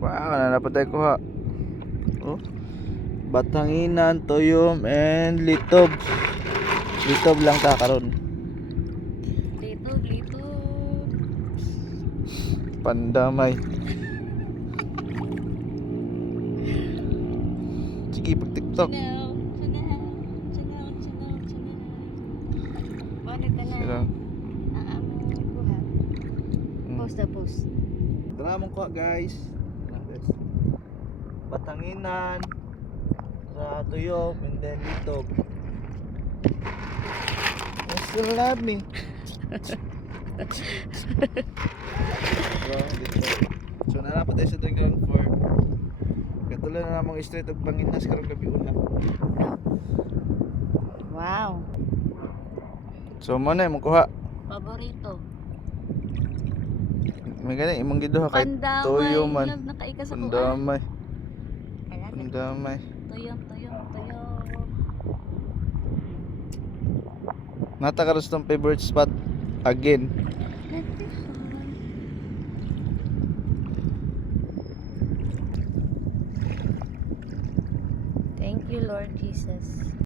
Wow, nanapatay ko ha. Oh. Batanginan, Tuyom, and Litob. Litob lang ta karon. Litob. Pandamay. Sige, pag TikTok. Channel. Bakit na Sila. ang among buhat? Post na post. Tara mong ko guys. Batanginan, sa Tuyom, and then Litob. Still love me. So nanapo tayo sa ground floor. Katulad na namang straight of Panginas karong gabi una. Wow. So mo na imong kuha. Paborito. May gani imong giduha kay Pandamay. Tuyo man. Love na kaika sa kuha. Pandamay. I love it. Pandamay. Tuyong. Nata karon sa tong favorite spot again. Thank you, Lord Jesus.